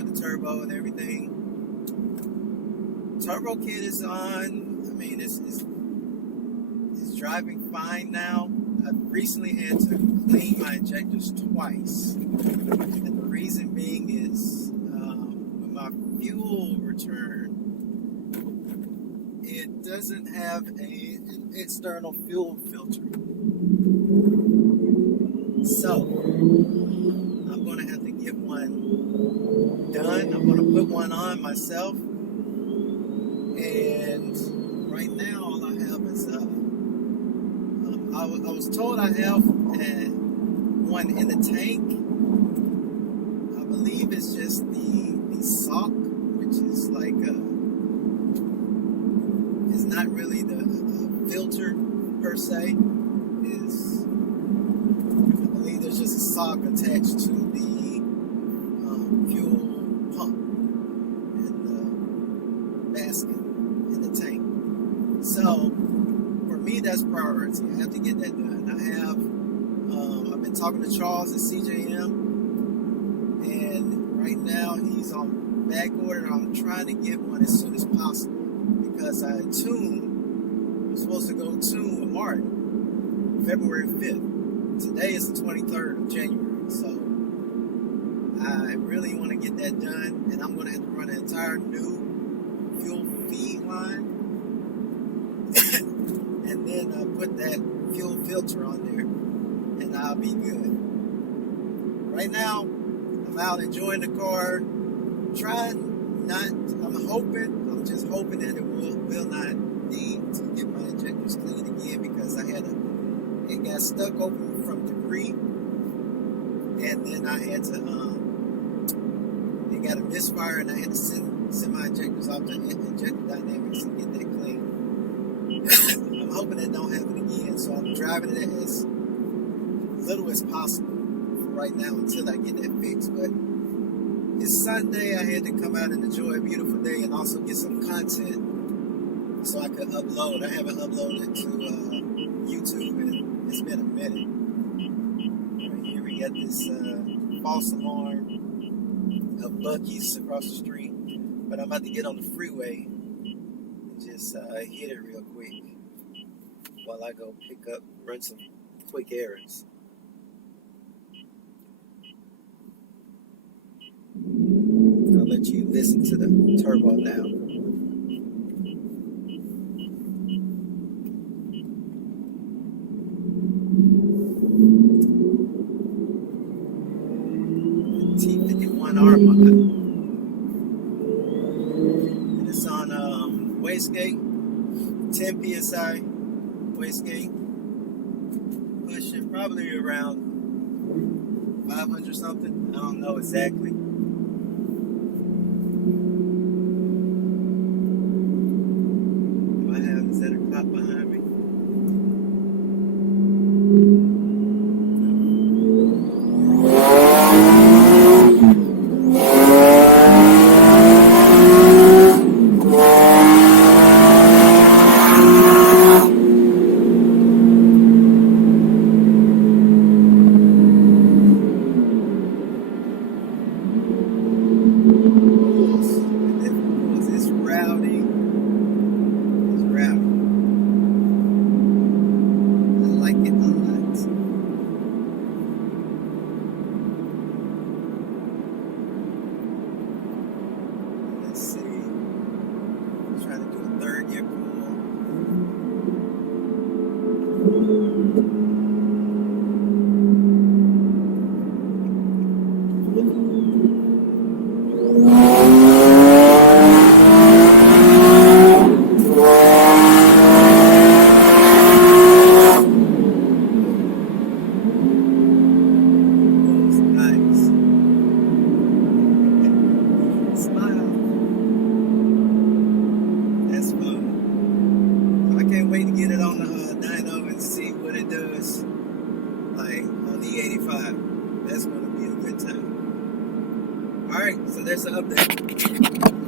with the turbo and everything. Turbo kit is on. I mean, it's driving fine now. I recently had to clean my injectors twice. And the reason being is with my fuel return, it doesn't have an external fuel filter. So, I'm going to have to get one done. I'm going to put one on myself. And right now, all I have is I was told I have one in the tank. I believe it's just the sock, which is like it's not really the filter per se. Is I believe there's just a sock attached to the fuel pump and the basket in the tank. So for me, that's priority. I have to get that done. I've been talking to Charles at CJM, and right now he's on back order. I'm trying to get one as soon as possible because I'm supposed to go tune with Martin February 5th. Today is the 23rd of January, so I really want to get that done, and I'm going to have to run an entire new fuel feed line and then put that fuel filter on there, and I'll be good. Right now, I'm out enjoying the car, I'm just hoping that it will not need to get my injectors clean again, because it got stuck open from debris, and then I had to, it got a misfire, and I had to send my injectors off to Injector Dynamics and get that clean. I'm hoping that don't happen again, so I'm driving it as little as possible for right now until I get that fixed. But it's Sunday, I had to come out and enjoy a beautiful day and also get some content so I could upload. I haven't uploaded to YouTube, and it's been a minute. Right here we got this false alarm of Buc-ee's across the street, but I'm about to get on the freeway and just hit it real quick while I go run some quick errands. I'll let you listen to the turbo now. T51 Armada. And it's on wastegate, 10 psi wastegate, pushing probably around 500 something. I don't know exactly. Is that a cop behind me? It's rowdy. I like it a lot. Let's see. I'm trying to do a third gear pull. Wait to get it on the dyno and see what it does, like on E85. That's going to be a good time. All right, so there's the update.